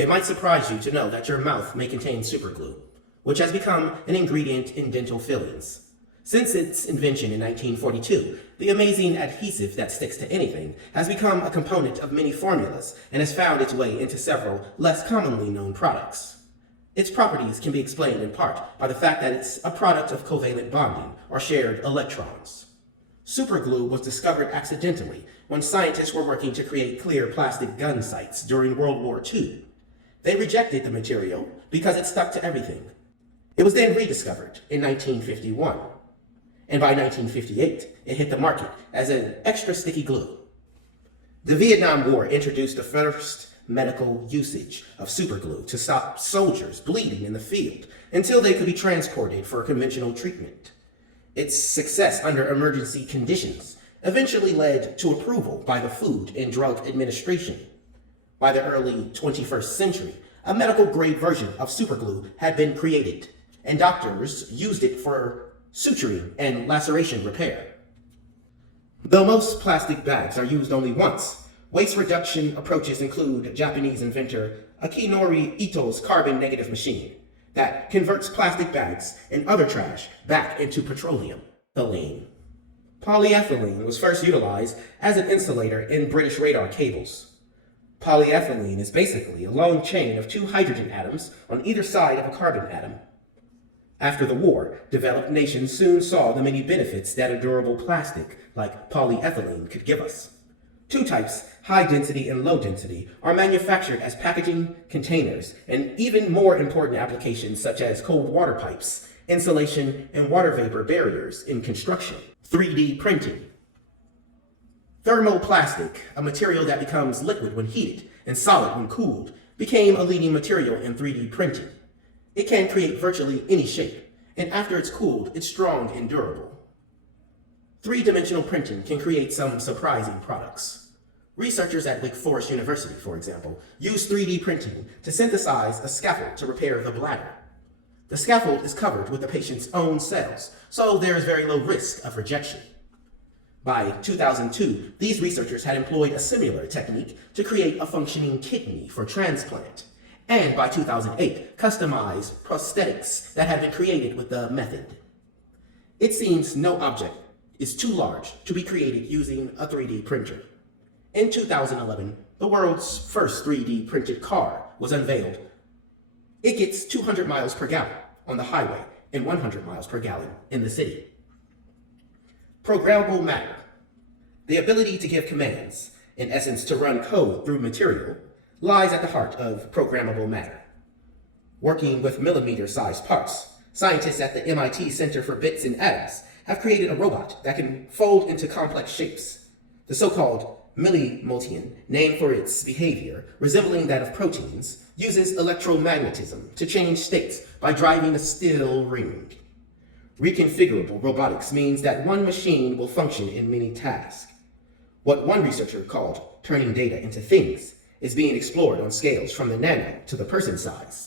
It might surprise you to know that your mouth may contain superglue, which has become an ingredient in dental fillings. Since its invention in 1942, the amazing adhesive that sticks to anything has become a component of many formulas and has found its way into several less commonly known products. Its properties can be explained in part by the fact that it's a product of covalent bonding, or shared electrons. Superglue was discovered accidentally when scientists were working to create clear plastic gun sights during World War II. They rejected the material because it stuck to everything. It was then rediscovered in 1951, and by 1958, it hit the market as an extra sticky glue. The Vietnam War introduced the first medical usage of superglue to stop soldiers bleeding in the field until they could be transported for conventional treatment. Its success under emergency conditions eventually led to approval by the Food and Drug Administration. By the early 21st century, a medical-grade version of superglue had been created, and doctors used it for suturing and laceration repair. Though most plastic bags are used only once, waste reduction approaches include Japanese inventor Akinori Ito's carbon-negative machine that converts plastic bags and other trash back into petroleum. Polyethylene was first utilized as an insulator in British radar cables. Polyethylene is basically a long chain of two hydrogen atoms on either side of a carbon atom. After the war, developed nations soon saw the many benefits that a durable plastic like polyethylene could give us. Two types, high density and low density, are manufactured as packaging, containers, and even more important applications such as cold water pipes, insulation, and water vapor barriers in construction. 3D printing. Thermoplastic, a material that becomes liquid when heated and solid when cooled, became a leading material in 3D printing. It can create virtually any shape, and after it's cooled, it's strong and durable. Three-dimensional printing can create some surprising products. Researchers at Wake Forest University, for example, use 3D printing to synthesize a scaffold to repair the bladder. The scaffold is covered with the patient's own cells, so there is very low risk of rejection. By 2002, these researchers had employed a similar technique to create a functioning kidney for transplant, and by 2008, customized prosthetics that had been created with the method. It seems no object is too large to be created using a 3D printer. In 2011, the world's first 3D printed car was unveiled. It gets 200 miles per gallon on the highway and 100 miles per gallon in the city. Programmable matter. The ability to give commands, in essence to run code through material, lies at the heart of programmable matter. Working with millimeter-sized parts, scientists at the MIT Center for Bits and Atoms have created a robot that can fold into complex shapes. The so-called millimultian, named for its behavior resembling that of proteins, uses electromagnetism to change states by driving a steel ring. Reconfigurable robotics means that one machine will function in many tasks. What one researcher called turning data into things is being explored on scales from the nano to the person size.